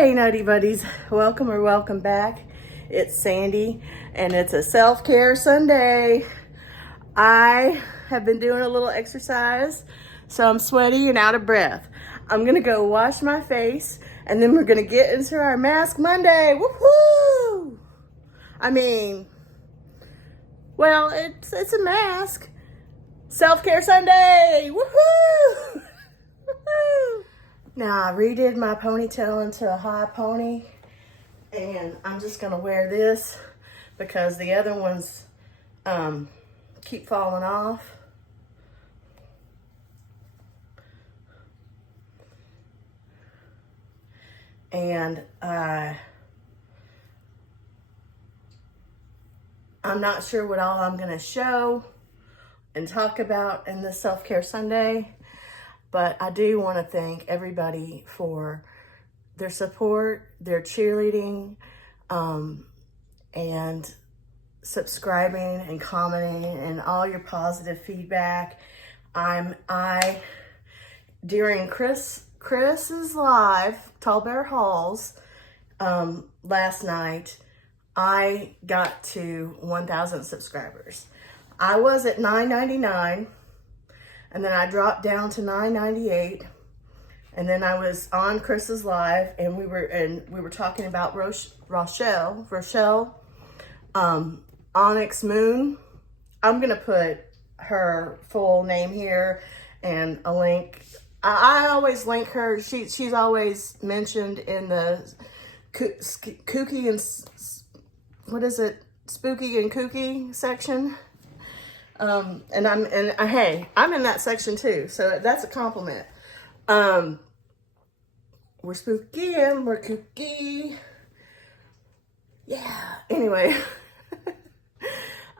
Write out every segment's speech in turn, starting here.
Hey Nutty Buddies, welcome back. It's Sandy and it's a self-care Sunday. I have been doing a little exercise, so I'm sweaty and out of breath. I'm gonna go wash my face and then we're gonna get into our Mask Monday. Woohoo! I mean, well, it's a mask. Self-care Sunday, woohoo! Woohoo! Now I redid my ponytail into a high pony and I'm just gonna wear this because the other ones keep falling off. And I'm not sure what all I'm gonna show and talk about in this Self-Care Sunday, but I do want to thank everybody for their support, their cheerleading, and subscribing and commenting and all your positive feedback. During Chris's live, Tall Bear Halls, last night, I got to 1,000 subscribers. I was at 999, and then I dropped down to 998, and then I was on Chris's live, and we were talking about Rochelle, Onyx Moon. I'm gonna put her full name here and a link. I always link her. She's always mentioned in the Kooky and Spooky and Kooky section. Hey, I'm in that section too, so that's a compliment. We're spooky and we're kooky. Yeah. Anyway,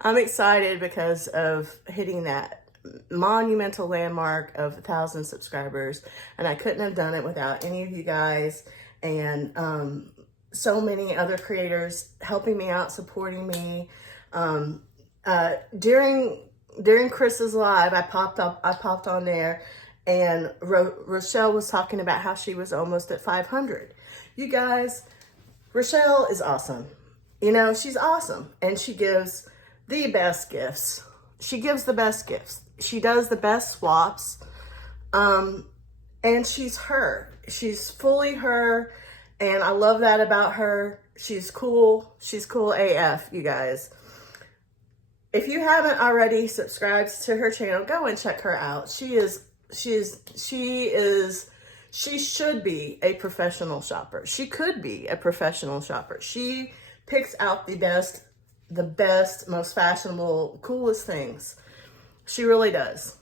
I'm excited because of hitting that monumental landmark of 1,000 subscribers, and I couldn't have done it without any of you guys and so many other creators helping me out, supporting me. During Chris's live, I popped on there, and Rochelle was talking about how she was almost at 500. You guys, Rochelle is awesome. You know, she's awesome, and she gives the best gifts. She gives the best gifts. She does the best swaps, and she's her. She's fully her, and I love that about her. She's cool. She's cool AF, you guys. If you haven't already subscribed to her channel, go and check her out. She should be a professional shopper. She could be a professional shopper. She picks out the best, most fashionable, coolest things. She really does.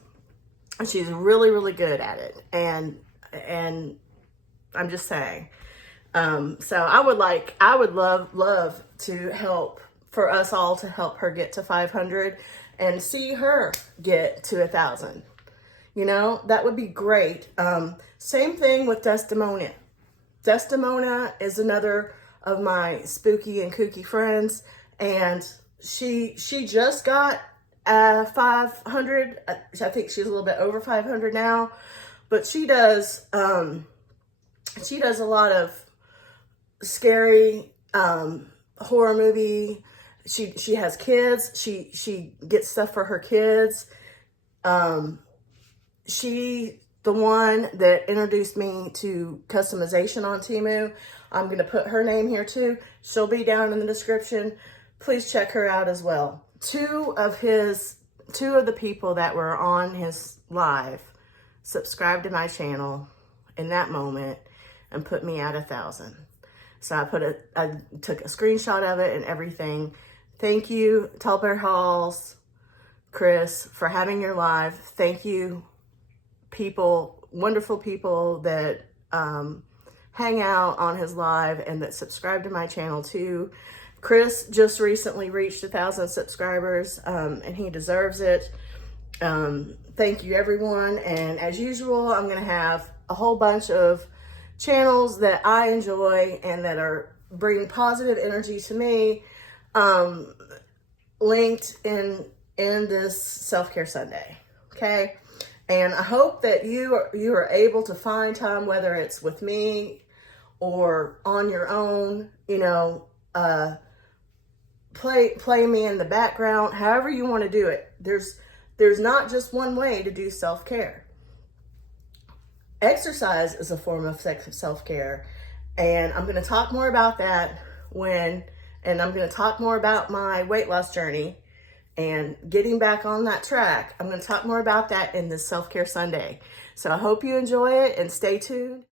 She's really, really good at it. And I'm just saying. So I would love to help, for us all to help her get to 500 and see her get to 1,000. You know, that would be great. Same thing with Desdemona. Desdemona is another of my spooky and kooky friends, and she just got 500. I think she's a little bit over 500 now, but she does a lot of scary horror movie. She has kids. She gets stuff for her kids. She the one that introduced me to customization on Temu. I'm going to put her name here too. She'll be down in the description. Please check her out as well. Two of the people that were on his live subscribed to my channel in that moment and put me at 1,000. So I took a screenshot of it and everything. Thank you, Tall Bear Halls, Chris, for having your live. Thank you, people, wonderful people that hang out on his live and that subscribe to my channel too. Chris just recently reached 1,000 subscribers, and he deserves it. Thank you, everyone. And as usual, I'm going to have a whole bunch of channels that I enjoy and that are bringing positive energy to me, linked in this Self-Care Sunday. Okay. And I hope that you are able to find time, whether it's with me or on your own, you know, play me in the background, however you want to do it. There's not just one way to do self-care. Exercise is a form of self-care, and I'm going to talk more about that and I'm going to talk more about my weight loss journey and getting back on that track. I'm going to talk more about that in this Self-Care Sunday. So I hope you enjoy it and stay tuned.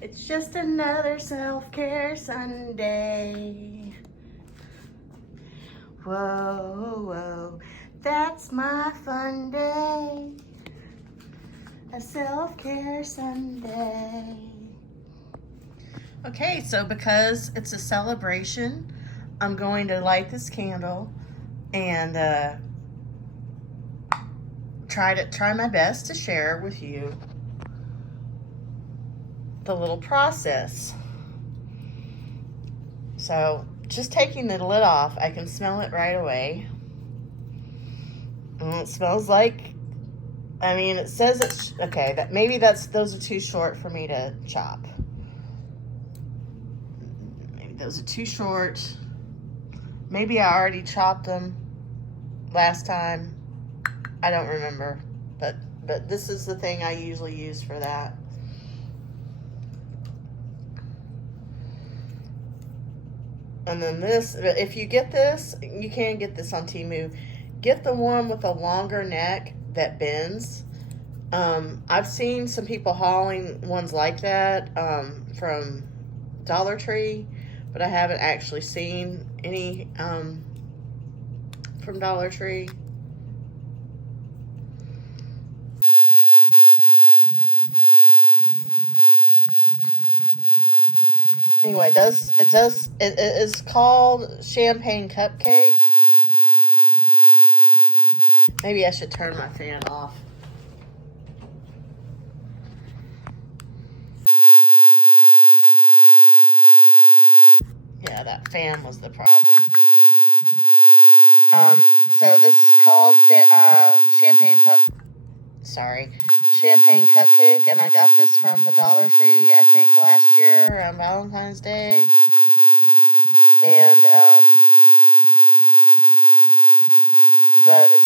It's just another Self-Care Sunday. Whoa, whoa, that's my fun day. A Self-Care Sunday. Okay, so because it's a celebration, I'm going to light this candle and try my best to share with you the little process. So just taking the lid off, I can smell it right away. And it smells like, I mean, it says it's okay. That maybe those are too short for me to chop. Maybe those are too short. Maybe I already chopped them last time. I don't remember, but this is the thing I usually use for that. And then this, if you get this, you can get this on Temu. Get the one with a longer neck that bends. I've seen some people hauling ones like that from Dollar Tree, but I haven't actually seen any from Dollar Tree. Anyway, it is called Champagne Cupcake. Maybe I should turn my fan off. Yeah, that fan was the problem. So this is called Champagne Cupcake, and I got this from the Dollar Tree, I think last year around Valentine's Day. And but it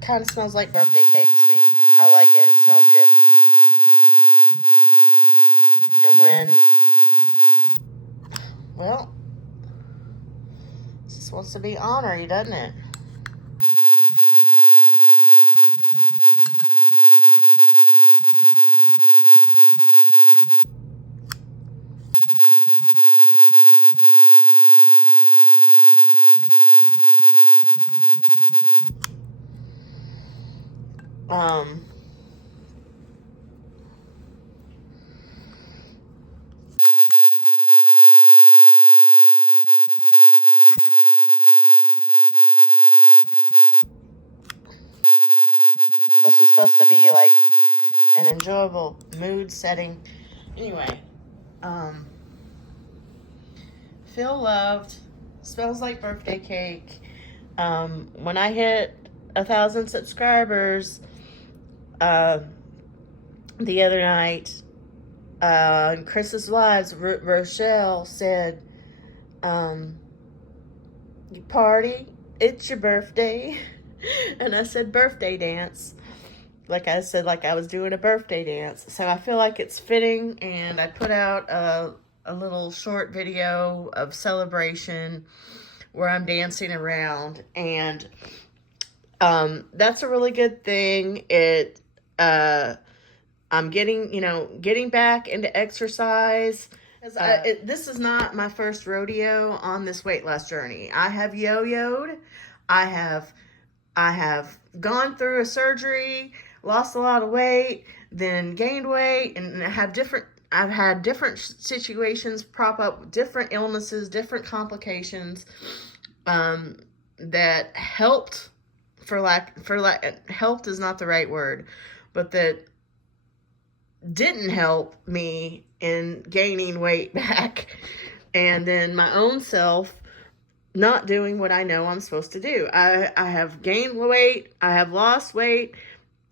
kind of smells like birthday cake to me. I like it. It smells good. And well, this wants to be ornery, doesn't it? Well, this was supposed to be like an enjoyable mood setting. Anyway, feel loved, smells like birthday cake. When I hit 1,000 subscribers the other night, Chris's wives, Rochelle, said, you party, it's your birthday. And I said birthday dance. Like I said, like I was doing a birthday dance. So I feel like it's fitting, and I put out a little short video of celebration where I'm dancing around, and that's a really good thing. I'm getting back into exercise. This is not my first rodeo on this weight loss journey. I have yo-yoed. I have gone through a surgery, lost a lot of weight, then gained weight, and I've had different situations prop up, different illnesses, different complications that helped, helped is not the right word, but that didn't help me in gaining weight back. And then my own self not doing what I know I'm supposed to do. I have gained weight, I have lost weight,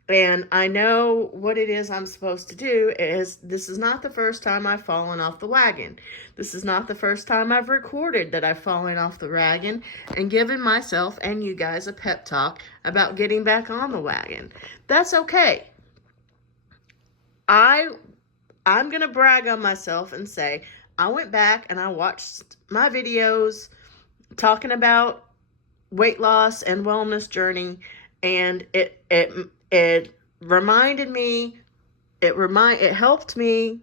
and I know what it is I'm supposed to do. This is not the first time I've fallen off the wagon. This is not the first time I've recorded that I've fallen off the wagon and given myself and you guys a pep talk about getting back on the wagon. That's okay. I'm going to brag on myself and say, I went back and I watched my videos talking about weight loss and wellness journey, and it reminded me, it helped me.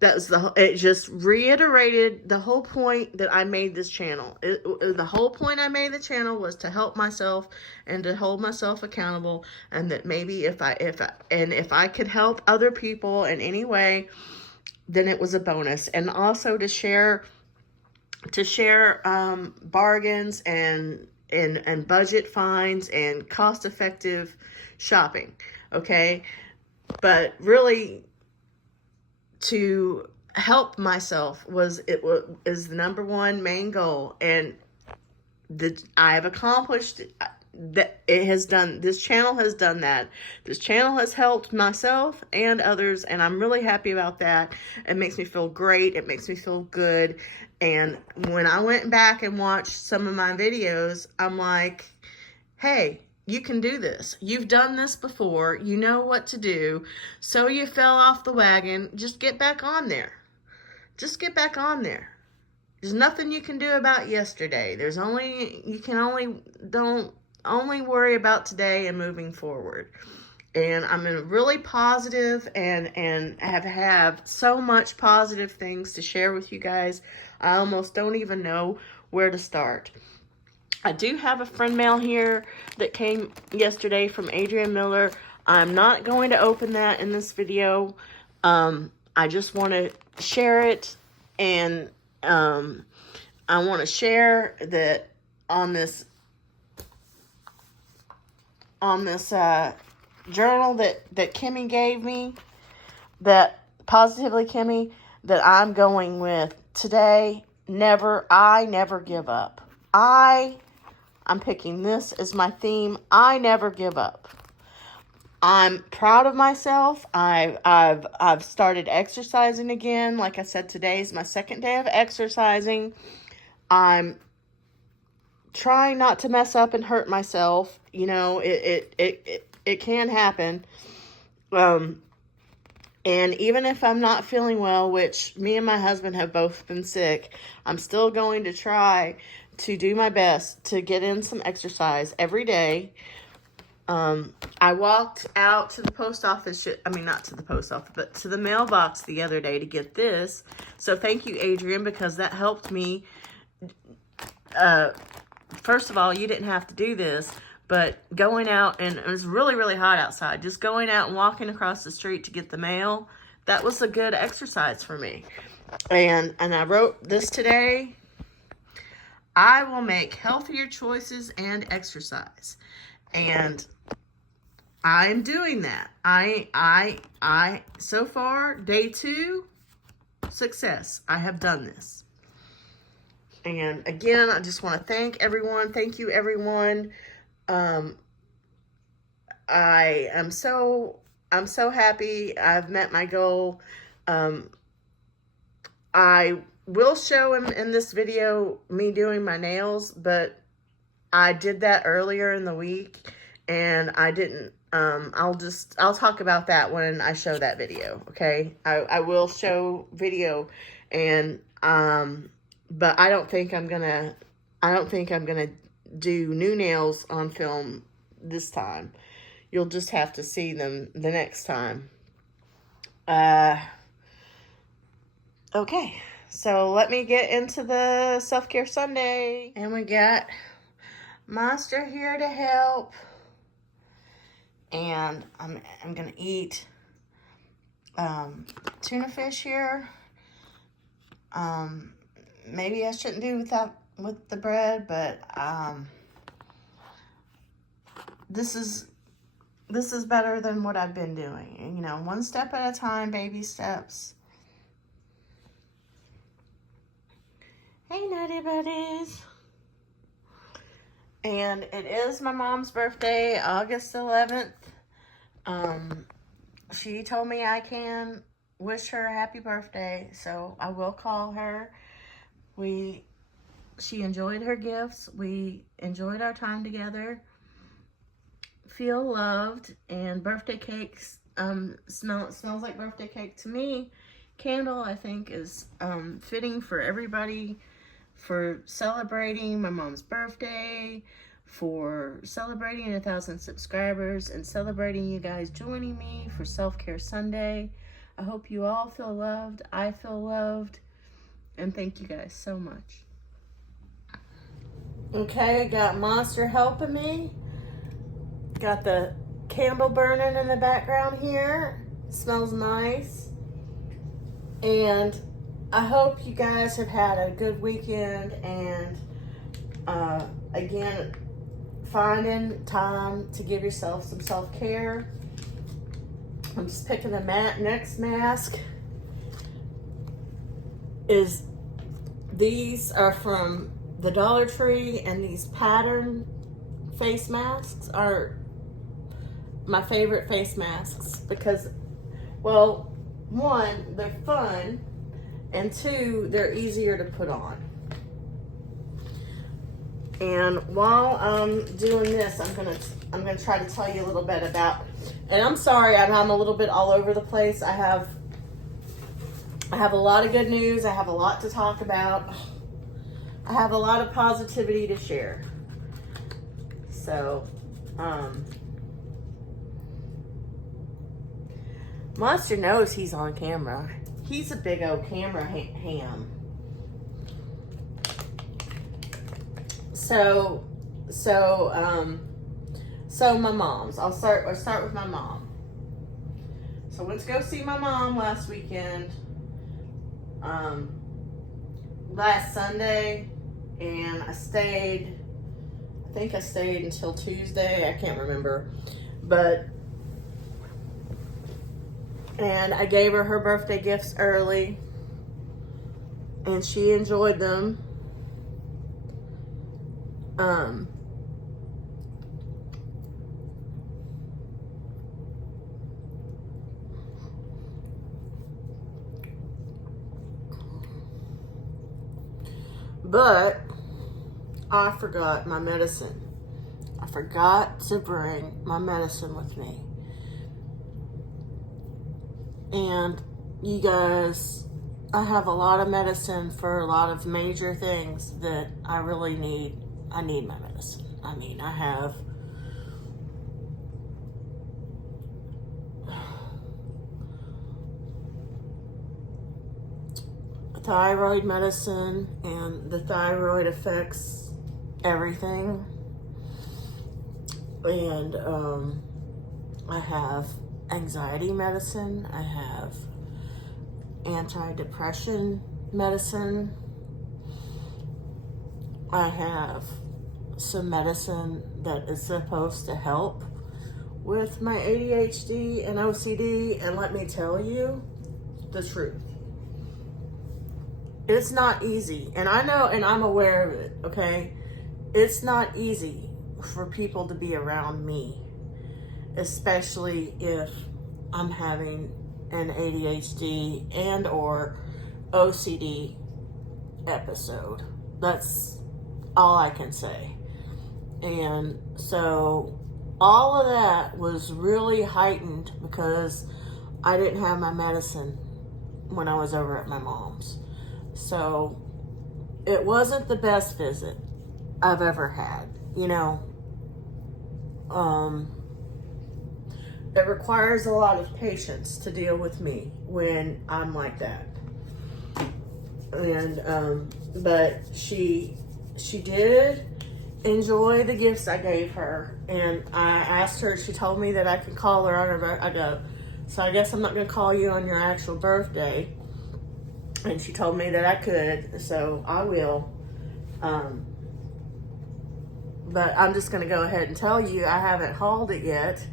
It just reiterated the whole point that I made this channel. The whole point I made the channel was to help myself and to hold myself accountable, and that maybe if I could help other people in any way, then it was a bonus. And also to share bargains and budget finds and cost-effective shopping, okay? But really, to help myself is the number one main goal, and I've accomplished that. This channel has done that. This channel has helped myself and others, and I'm really happy about that. It makes me feel great. It makes me feel good. And when I went back and watched some of my videos, I'm like, hey, you can do this. You've done this before. You know what to do. So you fell off the wagon. Just get back on there. Just get back on there. There's nothing you can do about yesterday. Don't only worry about today and moving forward. And I'm really positive and have so much positive things to share with you guys. I almost don't even know where to start. I do have a friend mail here that came yesterday from Adrienne Miller. I'm not going to open that in this video. I just want to share it, and I want to share that on this journal that Kimmy gave me, that Positively Kimmy, that I'm going with today. I never give up. I'm picking this as my theme. I never give up. I'm proud of myself. I've started exercising again. Like I said, today is my second day of exercising. I'm trying not to mess up and hurt myself. You know, it can happen. And even if I'm not feeling well, which me and my husband have both been sick, I'm still going to try to do my best to get in some exercise every day. I walked out to the post office, not to the post office, but to the mailbox the other day to get this. So thank you, Adrienne, because that helped me. First of all, you didn't have to do this, but going out, and it was really, really hot outside, just going out and walking across the street to get the mail, that was a good exercise for me. And I wrote this today: I will make healthier choices and exercise. And I'm doing that. I so far, day 2, success. I have done this. And again, I just want to thank everyone. Thank you, everyone. I'm so happy I've met my goal. I will show in this video me doing my nails, but I did that earlier in the week and I didn't. I'll talk about that when I show that video. Okay. I will show video, and, but I don't think I'm gonna do new nails on film this time. You'll just have to see them the next time. Okay, so let me get into the Self-Care Sunday. And we got Monster here to help. And I'm gonna eat tuna fish here. Maybe I shouldn't do with the bread, but this is better than what I've been doing. You know, one step at a time, baby steps. Hey, Nutty Buddies. And it is my mom's birthday, August 11th. She told me I can wish her a happy birthday, so I will call her. She enjoyed her gifts. We enjoyed our time together. Feel loved, and birthday cakes smells like birthday cake to me. Candle, I think, is fitting for everybody, for celebrating my mom's birthday, for celebrating 1,000 subscribers, and celebrating you guys joining me for Self-Care Sunday. I hope you all feel loved. I feel loved. And thank you guys so much. Okay, I got Monster helping me. Got the candle burning in the background here. Smells nice. And I hope you guys have had a good weekend, and again, finding time to give yourself some self-care. I'm just picking the next mask. These are from the Dollar Tree, and these pattern face masks are my favorite face masks because, well, one, they're fun, and two, they're easier to put on. And while I'm doing this, I'm gonna try to tell you a little bit about, and I'm sorry, I'm a little bit all over the place. I have a lot of good news. I have a lot to talk about. I have a lot of positivity to share. So, Monster knows he's on camera. He's a big old camera ham. So my mom's. I'll start with my mom. So went to go see my mom last weekend, last Sunday, and I think I stayed until Tuesday. I can't remember, and I gave her birthday gifts early, and she enjoyed them. But I forgot my medicine. I forgot to bring my medicine with me. And you guys, I have a lot of medicine for a lot of major things that I really need. I need my medicine. I mean, I have thyroid medicine, and the thyroid affects everything. And I have anxiety medicine. I have antidepressant medicine. I have some medicine that is supposed to help with my ADHD and OCD, and let me tell you the truth. It's not easy, and I know, and I'm aware of it, okay? It's not easy for people to be around me, especially if I'm having an ADHD and or OCD episode. That's all I can say. And so all of that was really heightened because I didn't have my medicine when I was over at my mom's. So it wasn't the best visit I've ever had, you know. It requires a lot of patience to deal with me when I'm like that. And but she did enjoy the gifts I gave her, and I asked her, she told me that I could call her on her, I go, so I guess I'm not gonna call you on your actual birthday. And she told me that I could, so I will. But I'm just gonna go ahead and tell you, I haven't hauled it yet,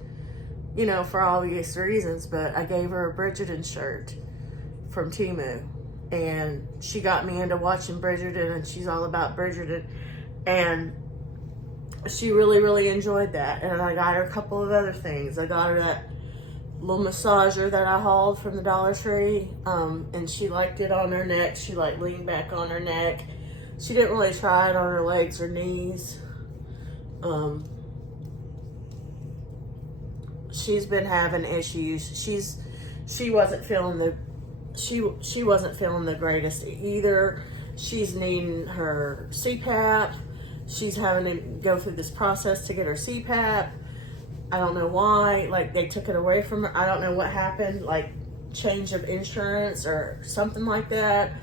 you know, for obvious reasons, but I gave her a Bridgerton shirt from Temu, and she got me into watching Bridgerton, and she's all about Bridgerton. And she really, really enjoyed that. And I got her a couple of other things. I got her that little massager that I hauled from the Dollar Tree, and she liked it on her neck. She like leaned back on her neck. She didn't really try it on her legs or knees. She's been having issues. She wasn't feeling the greatest either. She's needing her CPAP. She's having to go through this process to get her CPAP. I don't know why. Like, they took it away from her. I don't know what happened. Like, change of insurance or something like that.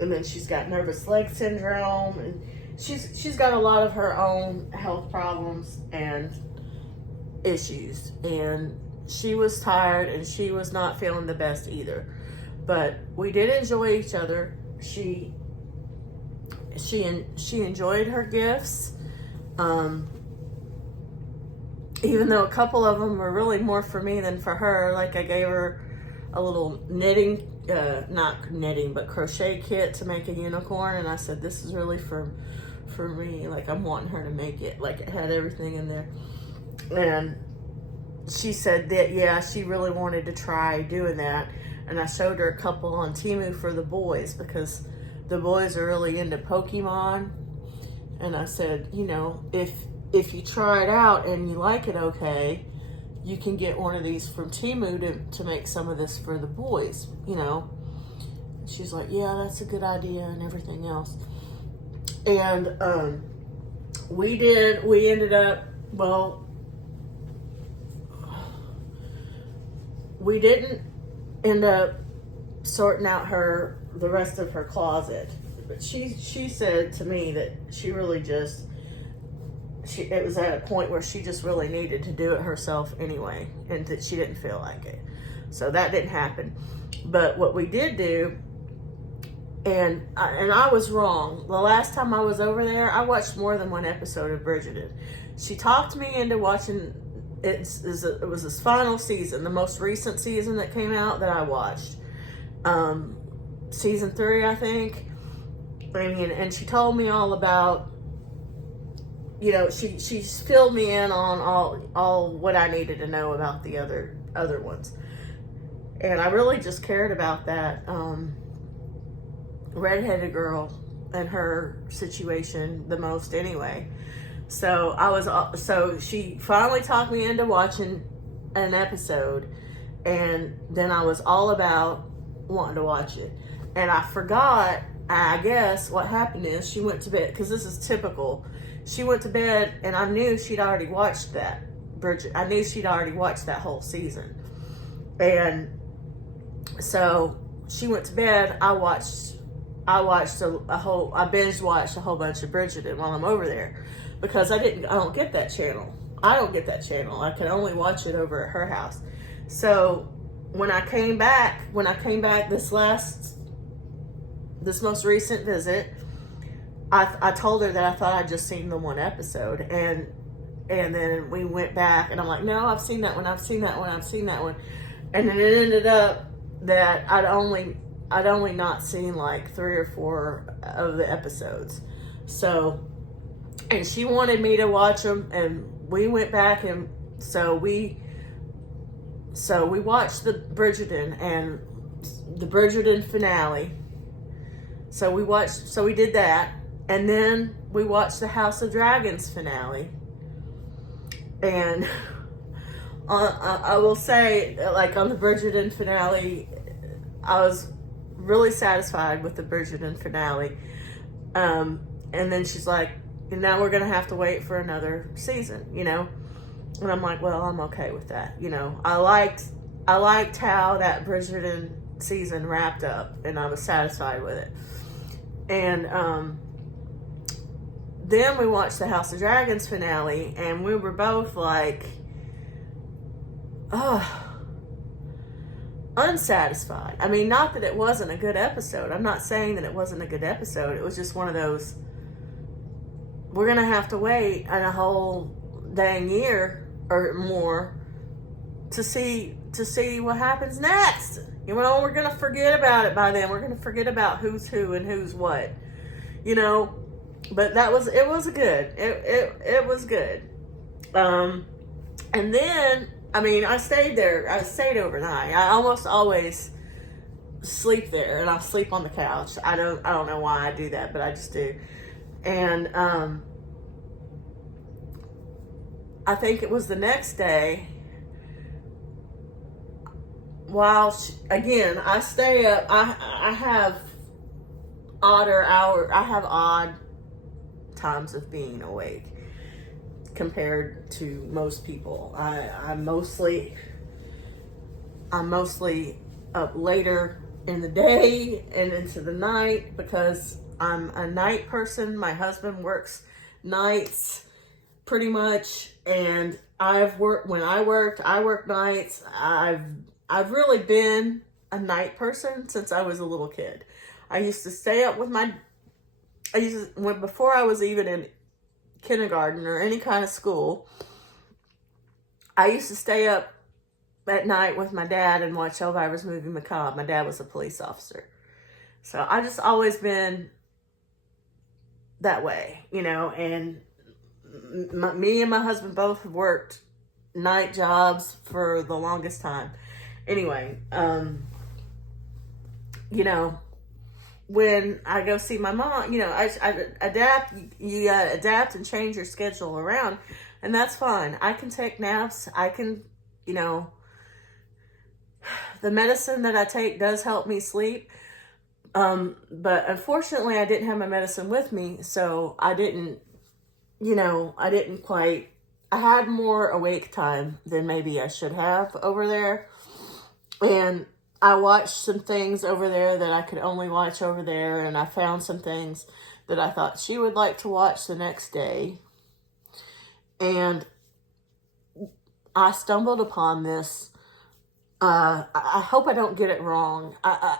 And then she's got nervous leg syndrome, and she's got a lot of her own health problems and issues. And she was tired, and she was not feeling the best either. But we did enjoy each other. She enjoyed her gifts, even though a couple of them were really more for me than for her. Like, I gave her a little knitting, not knitting, but crochet kit to make a unicorn, and I said, this is really for me. Like, I'm wanting her to make it. Like, it had everything in there. And she said that, yeah, she really wanted to try doing that. And I showed her a couple on Temu for the boys, because the boys are really into Pokemon. And I said, you know, if you try it out and you like it okay, you can get one of these from Temu to make some of this for the boys, you know. She's like, yeah, that's a good idea, and everything else. And we ended up, well, we didn't end up sorting out the rest of her closet. But she said to me that she really just, it was at a point where she just really needed to do it herself anyway, and that she didn't feel like it. So that didn't happen. But what we did do, and I was wrong. The last time I was over there, I watched more than one episode of Bridgerton. She talked me into watching, it was this final season, the most recent season that came out that I watched. Season 3, I think. I mean, and she told me all about, you know, she filled me in on all what I needed to know about the other ones. And I really just cared about that redheaded girl and her situation the most anyway. So she finally talked me into watching an episode, and then I was all about wanting to watch it. And I forgot, I guess what happened is she went to bed, because this is typical. She went to bed, and I knew she'd already watched that. I knew she'd already watched that whole season. And so she went to bed. I binge watched a whole bunch of Bridgerton while I'm over there, because I don't get that channel. I don't get that channel. I can only watch it over at her house. So when I came back this most recent visit, I told her that I thought I'd just seen the one episode, and then we went back, and I'm like, no, I've seen that one, and then it ended up that I'd only not seen like 3 or 4 of the episodes. So, and she wanted me to watch them, and we went back, and so we watched the Bridgerton and the Bridgerton finale. So we did that, and then we watched the House of Dragons finale. And I will say, like, on the Bridgerton finale, I was really satisfied with the Bridgerton finale. And then she's like, and now we're going to have to wait for another season, you know? And I'm like, well, I'm okay with that. You know, I liked how that Bridgerton season wrapped up, and I was satisfied with it. And then we watched the House of Dragons finale, and we were both like, unsatisfied. I mean, not that it wasn't a good episode. I'm not saying that it wasn't a good episode. It was just one of those, we're going to have to wait a whole dang year or more to see what happens next. You know, we're going to forget about it by then. We're going to forget about who's who and who's what. You know, But it was good. It was good. And then, I mean, I stayed there. I stayed overnight. I almost always sleep there, and I'll sleep on the couch. I don't know why I do that, but I just do. And I think it was the next day. While again, I stay up. I have odd times of being awake compared to most people. I'm mostly up later in the day and into the night because I'm a night person. My husband works nights pretty much, and I worked nights. I've really been a night person since I was a little kid. I used to stay up with before I was even in kindergarten or any kind of school, I used to stay up at night with my dad and watch Elvira's Movie Macabre. My dad was a police officer. So I just always been that way, you know, and me and my husband both have worked night jobs for the longest time. Anyway, you know, when I go see my mom, you know, I adapt. You adapt and change your schedule around, and that's fine. I can take naps. I can, you know, the medicine that I take does help me sleep. But unfortunately, I didn't have my medicine with me, so I didn't quite. I had more awake time than maybe I should have over there, and I watched some things over there that I could only watch over there, and I found some things that I thought she would like to watch the next day. And I stumbled upon this. I hope I don't get it wrong. I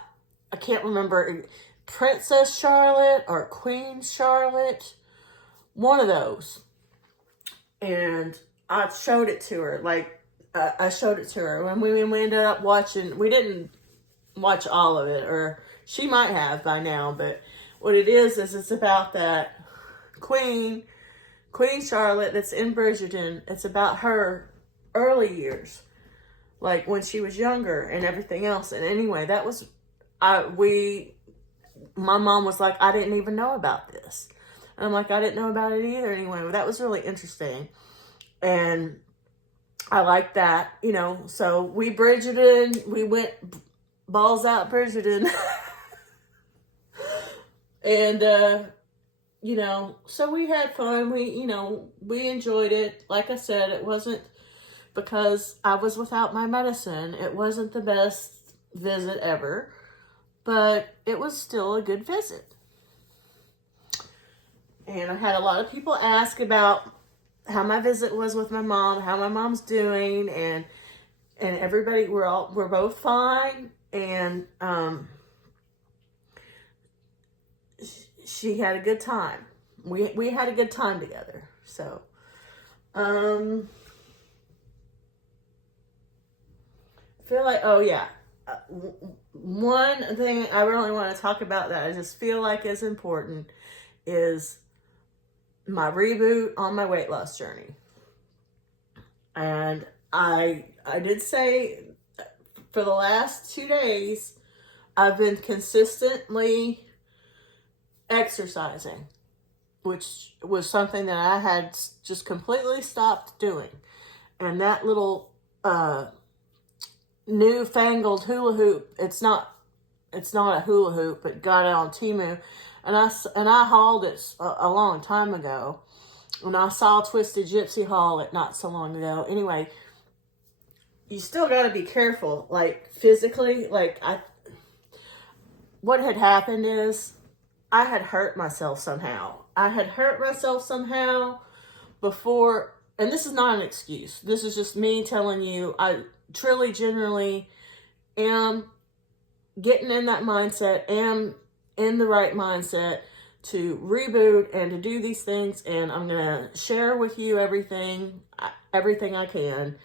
can't remember, Princess Charlotte or Queen Charlotte, one of those. And I showed it to her, I showed it to her. When we ended up watching, we didn't watch all of it, or she might have by now, but what it is it's about that Queen Charlotte that's in Bridgerton. It's about her early years, like when she was younger and everything else. And anyway, that was, my mom was like, I didn't even know about this. And I'm like, I didn't know about it either. Anyway, that was really interesting. And I like that, you know. So we Bridgerton, we went balls out Bridgerton. And, you know, so we had fun. We enjoyed it. Like I said, it wasn't because I was without my medicine. It wasn't the best visit ever, but it was still a good visit. And I had a lot of people ask about how my visit was with my mom, how my mom's doing, and everybody, we're both fine. And she had a good time. We had a good time together. So I feel like, oh yeah, one thing I really want to talk about that I just feel like is important is my reboot on my weight loss journey. And I did say for the last 2 days, I've been consistently exercising, which was something that I had just completely stopped doing. And that little newfangled hula hoop, it's not a hula hoop, but got it on Temu. And I hauled it a long time ago. And I saw Twisted Gypsy haul it not so long ago. Anyway, you still got to be careful, like physically. What had happened is I had hurt myself somehow. Before, and this is not an excuse. This is just me telling you, I truly, generally am getting in that mindset, am in the right mindset to reboot and to do these things. And I'm going to share with you everything I can.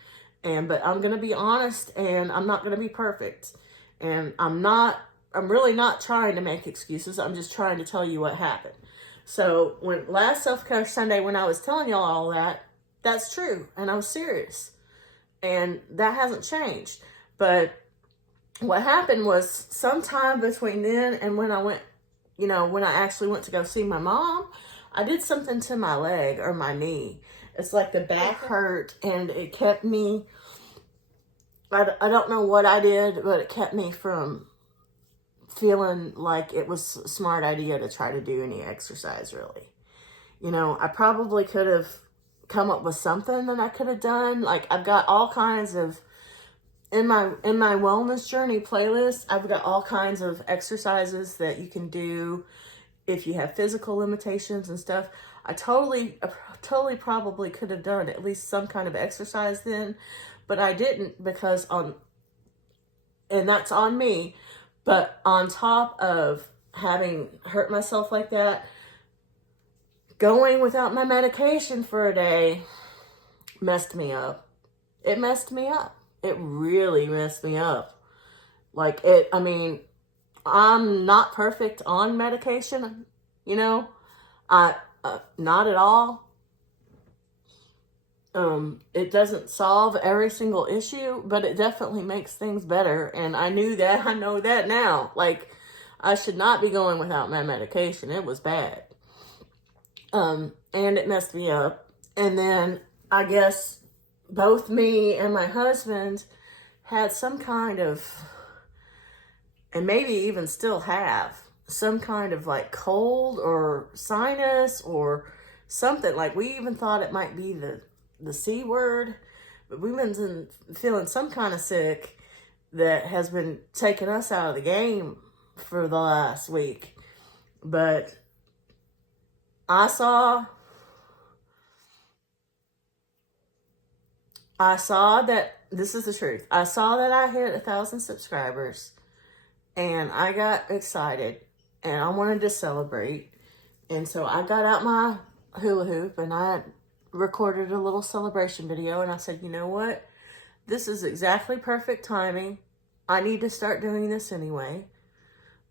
But I'm going to be honest, and I'm not going to be perfect. And I'm really not trying to make excuses. I'm just trying to tell you what happened. So when last self-care Sunday, when I was telling y'all all that, that's true. And I was serious. And that hasn't changed. But what happened was sometime between then and when I went, when I actually went to go see my mom, I did something to my leg or my knee. It's like the back hurt and it kept me, I don't know what I did, but it kept me from feeling like it was a smart idea to try to do any exercise, really. I probably could have come up with something that I could have done. Like, I've got all kinds of, in my wellness journey playlist, I've got all kinds of exercises that you can do if you have physical limitations and stuff. I totally probably could have done at least some kind of exercise then, but I didn't because and that's on me. But on top of having hurt myself like that, going without my medication for a day messed me up. It messed me up. It really messed me up. Like, I'm not perfect on medication, not at all. It doesn't solve every single issue, but it definitely makes things better. And I knew that. I know that now. Like, I should not be going without my medication. It was bad. And it messed me up. And then I guess both me and my husband had some kind of, and maybe even still have, some kind of like cold or sinus or something. Like, we even thought it might be the C word, but we've been feeling some kind of sick that has been taking us out of the game for the last week. But I saw that, this is the truth. I saw that I hit 1,000 subscribers and I got excited and I wanted to celebrate. And so I got out my hula hoop and I recorded a little celebration video, and I said, you know what? This is exactly perfect timing. I need to start doing this anyway.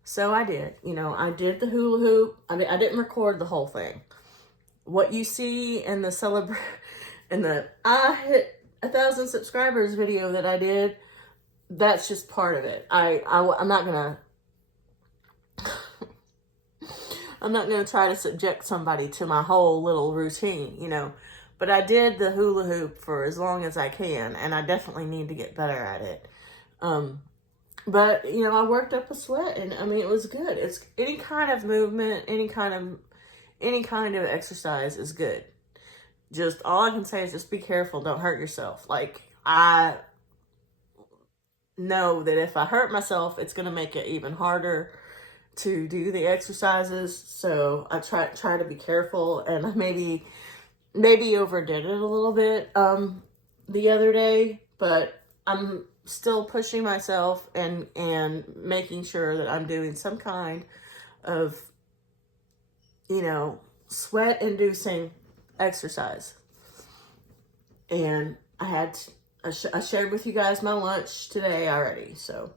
So I did. I did the hula hoop. I didn't record the whole thing. What you see in the I hit 1,000 subscribers video that I did, that's just part of it. I'm not gonna I'm not gonna try to subject somebody to my whole little routine, But I did the hula hoop for as long as I can, and I definitely need to get better at it. But I worked up a sweat, and it was good. It's any kind of movement, any kind of exercise is good. Just all I can say is just be careful, don't hurt yourself. Like, I know that if I hurt myself, it's gonna make it even harder to do the exercises. So I try to be careful, and I maybe overdid it a little bit the other day, but I'm still pushing myself and making sure that I'm doing some kind of sweat inducing exercise. And I shared with you guys my lunch today already. So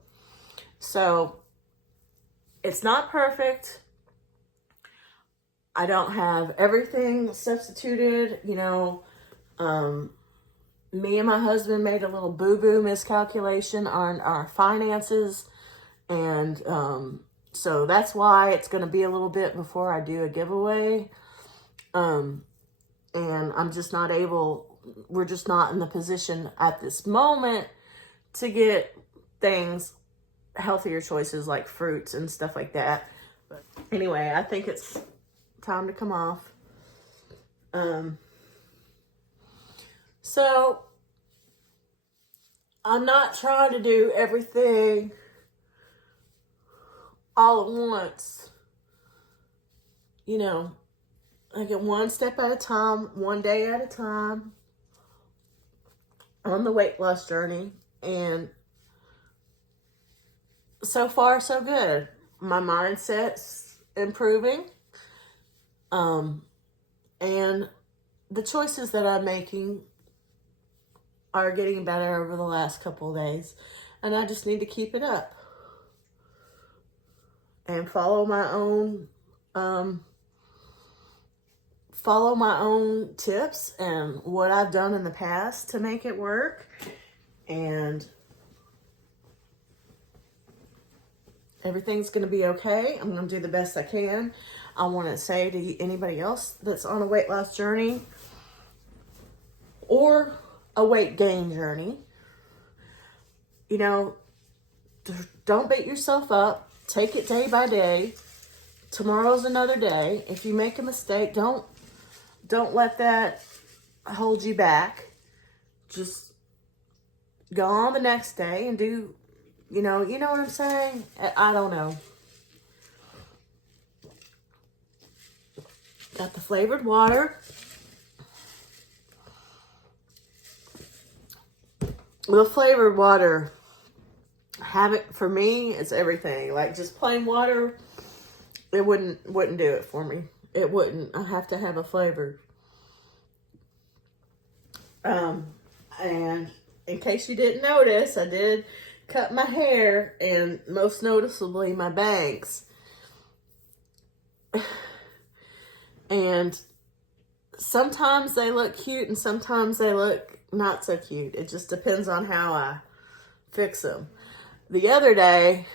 it's not perfect. I don't have everything substituted, me and my husband made a little boo-boo miscalculation on our finances. And so that's why it's going to be a little bit before I do a giveaway. And we're just not in the position at this moment to get things, healthier choices like fruits and stuff like that. But anyway, I think it's time to come off. So I'm not trying to do everything all at once. I get one step at a time, one day at a time on the weight loss journey. And so far, so good. My mindset's improving. And the choices that I'm making are getting better over the last couple of days. And I just need to keep it up and follow my own follow my own tips and what I've done in the past to make it work. And everything's going to be okay. I'm going to do the best I can. I want to say to anybody else that's on a weight loss journey or a weight gain journey, you know, don't beat yourself up. Take it day by day. Tomorrow's another day. If you make a mistake, don't let that hold you back. Just go on the next day and do, you know what I'm saying? I don't know. Got the flavored water. The flavored water, for me, it's everything. Like just plain water, it wouldn't do it for me. It wouldn't. I have to have a flavor. And in case you didn't notice, I did cut my hair and most noticeably my bangs. And sometimes they look cute and sometimes they look not so cute. It just depends on how I fix them. The other day,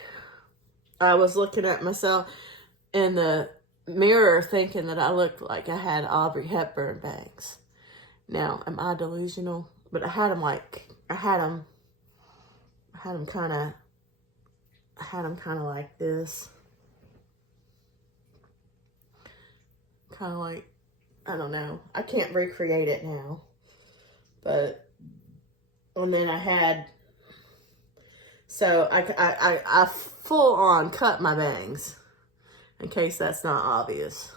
I was looking at myself in the mirror thinking that I looked like I had Audrey Hepburn bangs. Now, am I delusional? But I had them kind of like this. Kind of like, I don't know. I can't recreate it now. But, and then I full on cut my bangs. In case that's not obvious.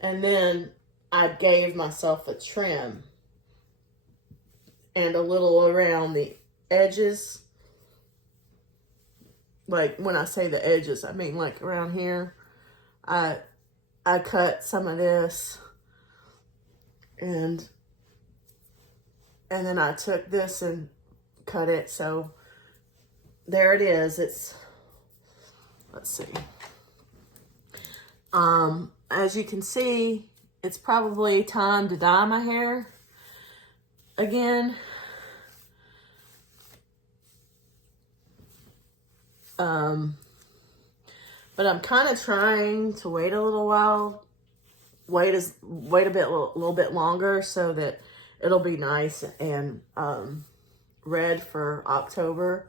And then I gave myself a trim. And a little around the edges. Like when I say the edges, I mean like around here. I cut some of this. And then I took this and cut it. So there it is. Let's see. As you can see, it's probably time to dye my hair again. But I'm kind of trying to wait a little while, wait a little bit longer so that it'll be nice and red for October.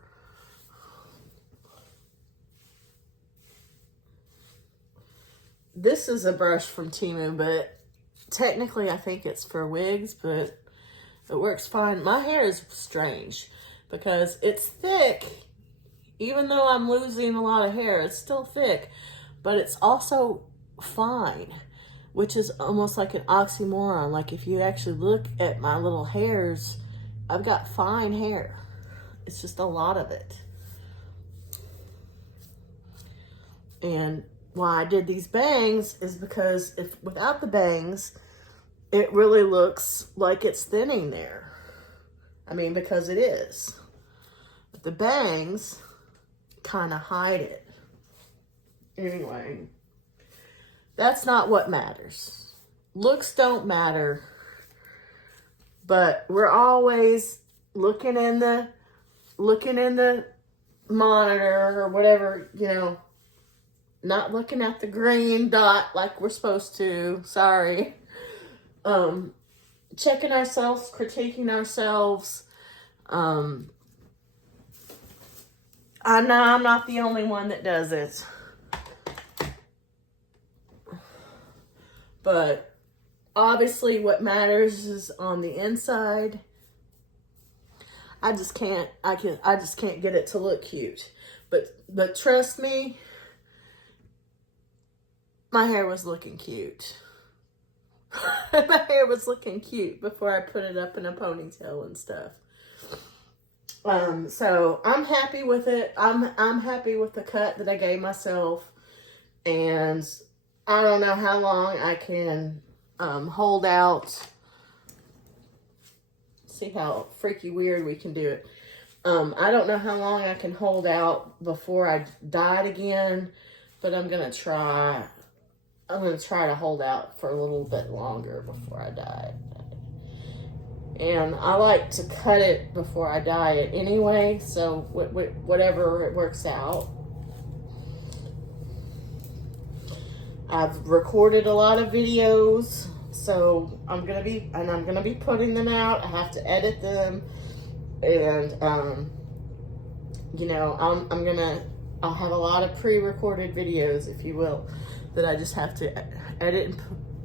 This is a brush from Temu, but technically I think it's for wigs, but it works fine. My hair is strange because it's thick. Even though I'm losing a lot of hair, it's still thick, but it's also fine, which is almost like an oxymoron. Like if you actually look at my little hairs, I've got fine hair. It's just a lot of it. And why I did these bangs is because without the bangs, it really looks like it's thinning there. I mean, because it is. But the bangs kind of hide it. Anyway, that's not what matters. Looks don't matter. But we're always looking in the monitor or whatever, not looking at the green dot like we're supposed to. Sorry. Checking ourselves, critiquing ourselves. I know I'm not the only one that does it. But obviously what matters is on the inside. I just can't get it to look cute. But trust me, my hair was looking cute. My hair was looking cute before I put it up in a ponytail and stuff. So I'm happy with it. I'm happy with the cut that I gave myself, and I don't know how long I can hold out. See how freaky weird we can do it. I don't know how long I can hold out before I dye it again, but I'm gonna try to hold out for a little bit longer before I dye it. And I like to cut it before I dye it anyway, so whatever it works out. I've recorded a lot of videos, so I'm gonna be putting them out. I have to edit them, and you know, I'll have a lot of pre-recorded videos, if you will, that I just have to edit and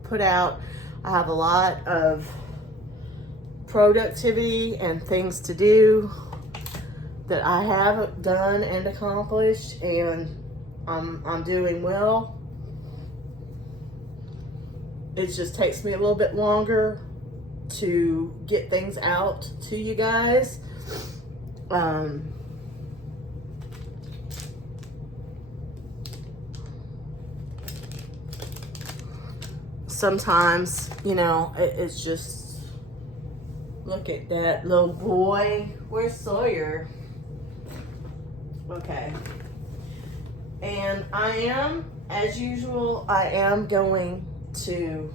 put out. I have a lot of productivity and things to do that I have done and accomplished, and I'm doing well. It just takes me a little bit longer to get things out to you guys. Sometimes, you know, it's just, look at that little boy. Where's Sawyer? Okay. And I am, as usual, I am going to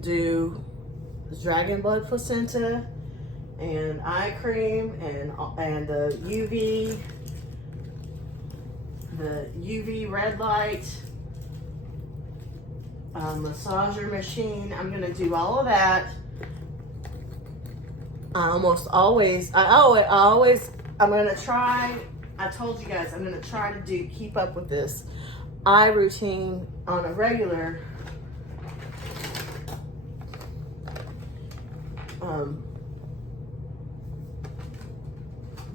do dragon blood placenta and eye cream and the UV red light massager machine. I'm gonna do all of that. I'm gonna try. I told you guys I'm gonna try to keep up with this eye routine on a regular.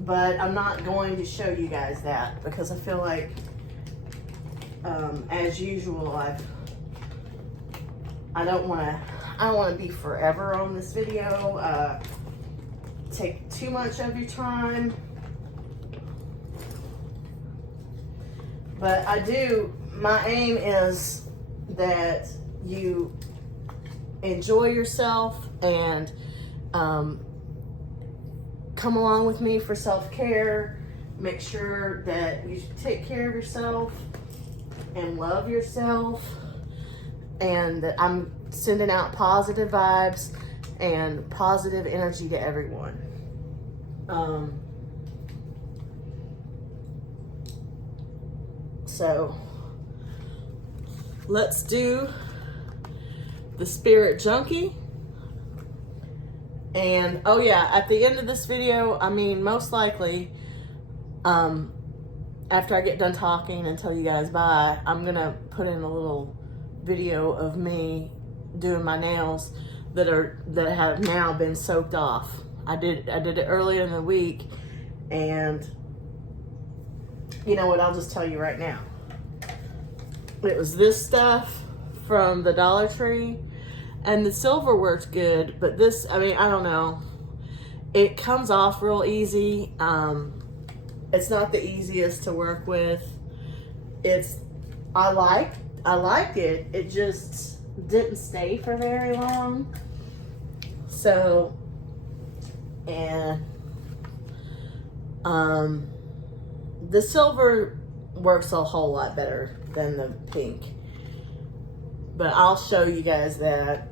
But I'm not going to show you guys that because I feel like, as usual, I don't want to be forever on this video. Take too much of your time. But my aim is that you enjoy yourself and come along with me for self-care. Make sure that you take care of yourself and love yourself, and that I'm sending out positive vibes and positive energy to everyone. So let's do the Spirit Junkie. And oh yeah, at the end of this video, I mean, most likely, after I get done talking and tell you guys bye, I'm gonna put in a little video of me doing my nails that have now been soaked off. I did it earlier in the week, and you know what, I'll just tell you right now. It was this stuff from the Dollar Tree, and the silver worked good, but this, I mean, I don't know. It comes off real easy. It's not the easiest to work with. I liked it. It just didn't stay for very long. So, and the silver works a whole lot better than the pink. But I'll show you guys that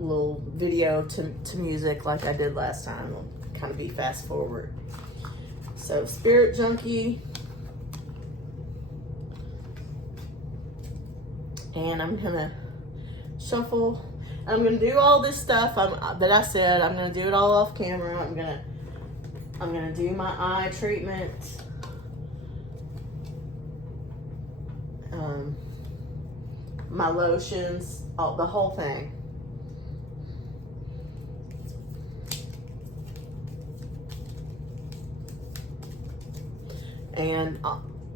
little video to music like I did last time. It'll kind of be fast forward. So Spirit Junkie. And I'm gonna shuffle. I'm gonna do all this stuff that I said. I'm gonna do it all off camera. I'm gonna do my eye treatment. My lotions, the whole thing. And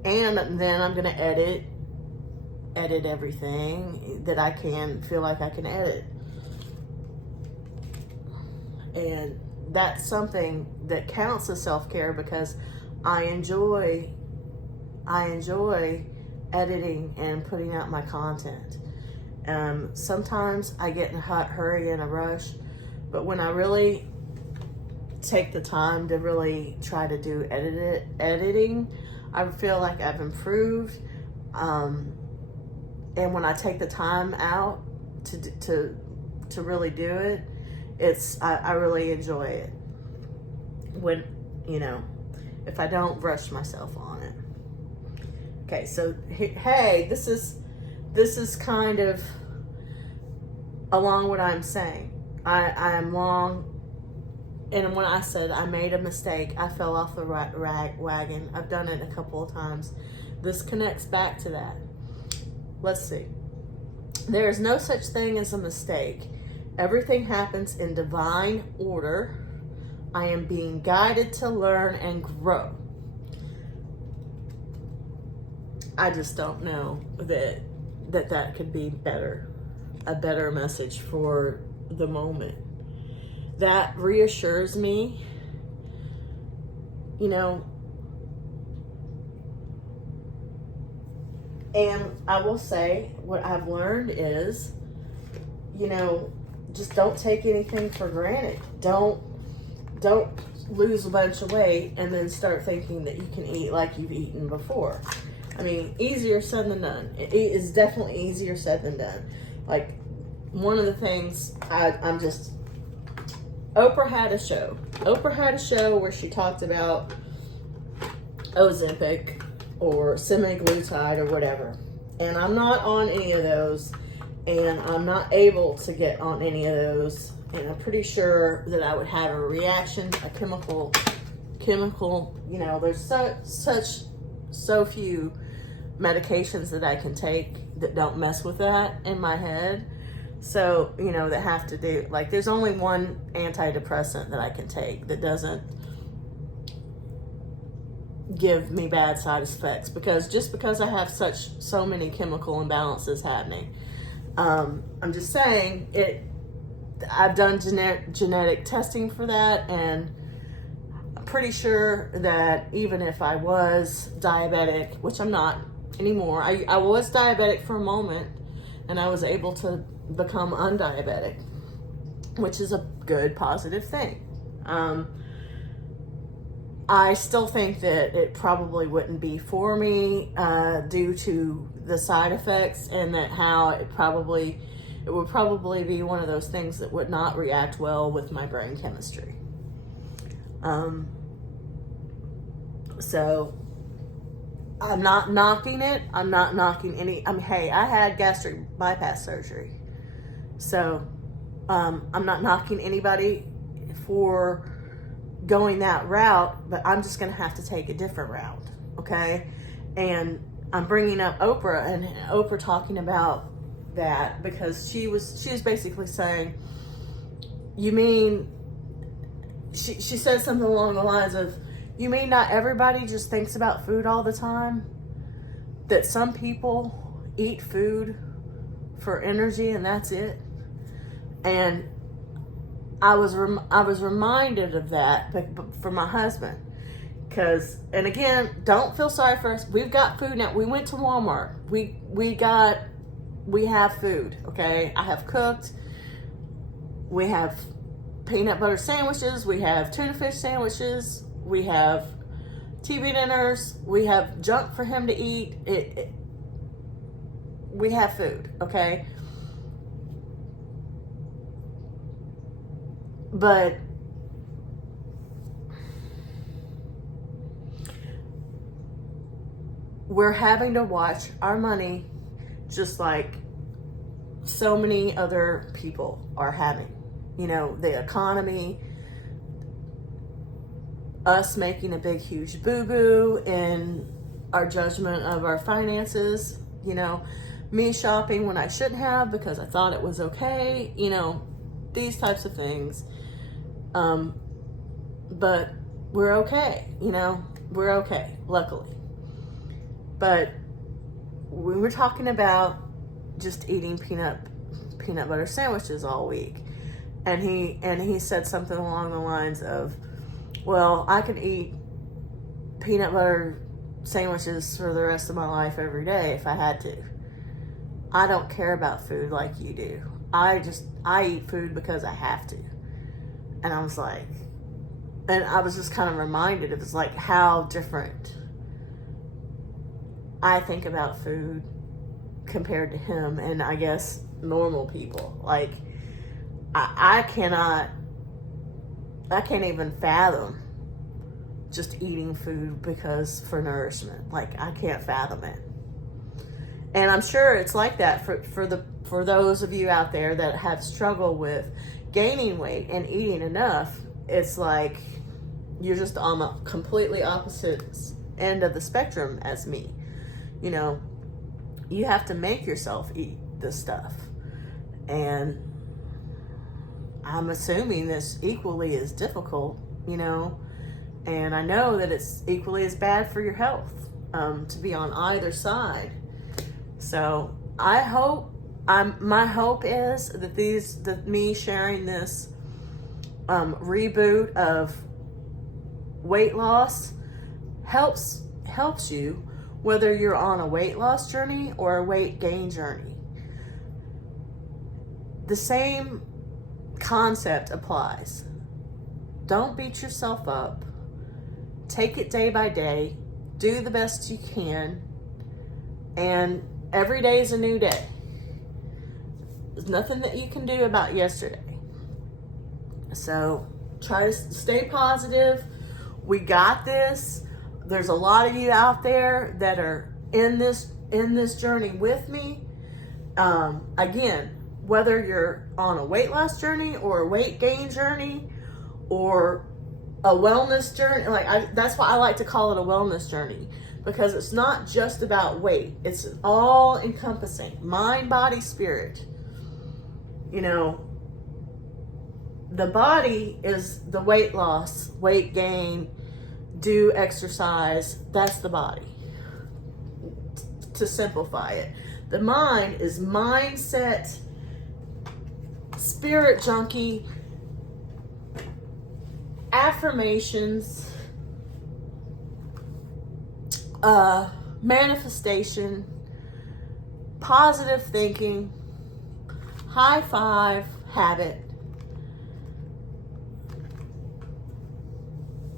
then I'm gonna edit everything that I feel like I can edit. And that's something that counts as self-care because I enjoy editing and putting out my content. Sometimes I get in a hurry and a rush, but when I really take the time to really try to do editing, I feel like I've improved. And when I take the time out to really do it, I really enjoy it. When, you know, if I don't rush myself on it. Okay, so hey, this is kind of along what I'm saying. I am long, and when I said I made a mistake, I fell off the wagon. I've done it a couple of times. This connects back to that. Let's see. There is no such thing as a mistake. Everything happens in divine order. I am being guided to learn and grow. I just don't know that could be a better message for the moment. That reassures me, you know, and I will say what I've learned is, you know, just don't take anything for granted. Don't lose a bunch of weight and then start thinking that you can eat like you've eaten before. I mean, easier said than done. It is definitely easier said than done. Like, one of the things Oprah had a show. Oprah had a show where she talked about Ozempic or semaglutide or whatever. And I'm not on any of those, and I'm not able to get on any of those. And I'm pretty sure that I would have a reaction, a chemical, you know, there's so few medications that I can take that don't mess with that in my head. So, you know, that have to do, like, there's only one antidepressant that I can take that doesn't give me bad side effects, because I have so many chemical imbalances happening. I'm just saying I've done genetic testing for that, and I'm pretty sure that even if I was diabetic, which I'm not anymore, I was diabetic for a moment, and I was able to become undiabetic, which is a good, positive thing. I still think that it probably wouldn't be for me due to the side effects, and that how it would probably be one of those things that would not react well with my brain chemistry. So I'm not knocking it. I'm not knocking any. Hey, I had gastric bypass surgery. So I'm not knocking anybody for going that route, but I'm just going to have to take a different route, okay? And I'm bringing up Oprah, and Oprah talking about that because she was basically saying, you mean, she said something along the lines of, you mean not everybody just thinks about food all the time? That some people eat food for energy and that's it? And I was reminded of that for my husband, and again, don't feel sorry for us. We've got food now. We went to Walmart. We have food. Okay, I have cooked. We have peanut butter sandwiches. We have tuna fish sandwiches. We have TV dinners. We have junk for him to eat. We have food. Okay. But we're having to watch our money just like so many other people are having. You know, the economy, us making a big, huge boo-boo in our judgment of our finances, you know, me shopping when I shouldn't have because I thought it was okay, you know, these types of things. But we're okay, you know, we're okay, luckily. But we were talking about just eating peanut butter sandwiches all week. And he said something along the lines of, well, I could eat peanut butter sandwiches for the rest of my life every day if I had to. I don't care about food like you do. I eat food because I have to. And I was like, And I was just kind of reminded, it was like how different I think about food compared to him and I guess normal people. Like, I can't even fathom just eating food because for nourishment. Like, I can't fathom it. And I'm sure it's like that for those of you out there that have struggled with gaining weight and eating enough. It's like you're just on the completely opposite end of the spectrum as me. You know, you have to make yourself eat this stuff. And I'm assuming this equally is difficult, you know, and I know that it's equally as bad for your health to be on either side. So I hope, my hope is that me sharing this reboot of weight loss helps you, whether you're on a weight loss journey or a weight gain journey. The same concept applies. Don't beat yourself up. Take it day by day. Do the best you can. And every day is a new day. There's nothing that you can do about yesterday. So try to stay positive. We got this. There's a lot of you out there that are in this journey with me. Again, whether you're on a weight loss journey or a weight gain journey or a wellness journey, that's why I like to call it a wellness journey, because it's not just about weight. It's all encompassing, mind, body, spirit. You know, the body is the weight loss, weight gain, do exercise. That's the body, to simplify it. The mind is mindset, spirit junkie, affirmations, manifestation, positive thinking, high five, habit,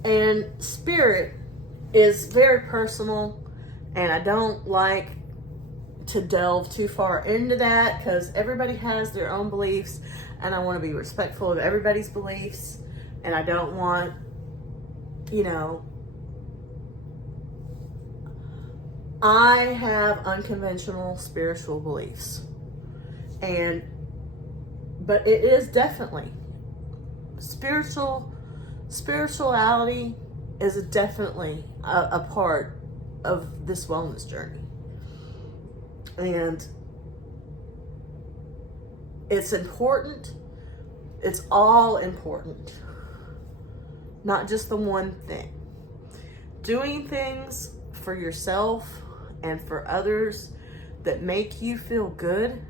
and spirit is very personal, and I don't like to delve too far into that because everybody has their own beliefs, and I want to be respectful of everybody's beliefs, and I don't want, you know, I have unconventional spiritual beliefs, but it is definitely spirituality is definitely a part of this wellness journey. And it's important. It's all important. Not just the one thing. Doing things for yourself and for others that make you feel good,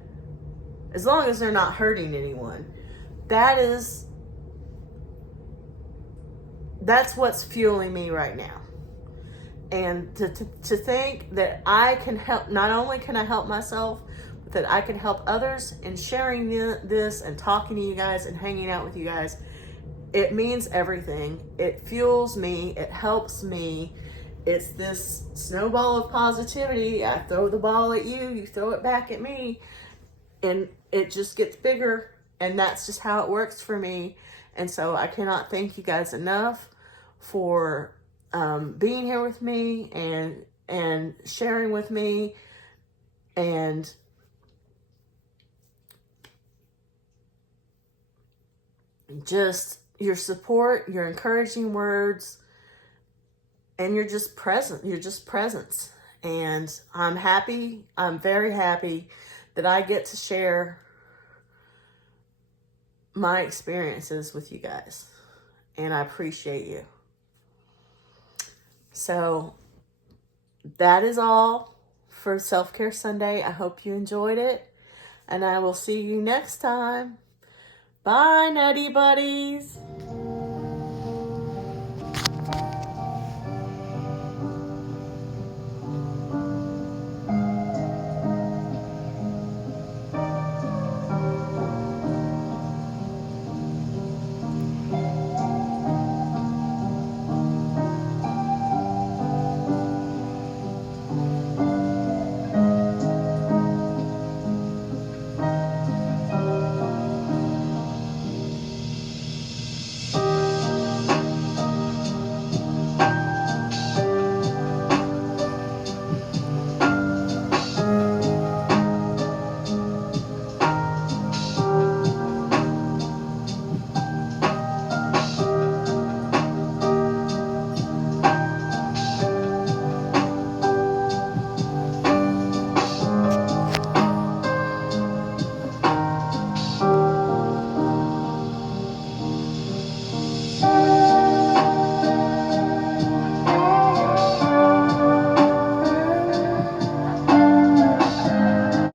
as long as they're not hurting anyone, that's what's fueling me right now. And to think that I can help, not only can I help myself, but that I can help others in sharing this and talking to you guys and hanging out with you guys, it means everything. It fuels me. It helps me. It's this snowball of positivity. I throw the ball at you, you throw it back at me, and it just gets bigger. And that's just how it works for me. And so I cannot thank you guys enough for being here with me and sharing with me, and just your support, your encouraging words, and you're just present. You're just presence. And I'm happy. I'm very happy that I get to share my experiences with you guys. And I appreciate you. So that is all for Self-Care Sunday. I hope you enjoyed it. And I will see you next time. Bye, Nutty Buddies.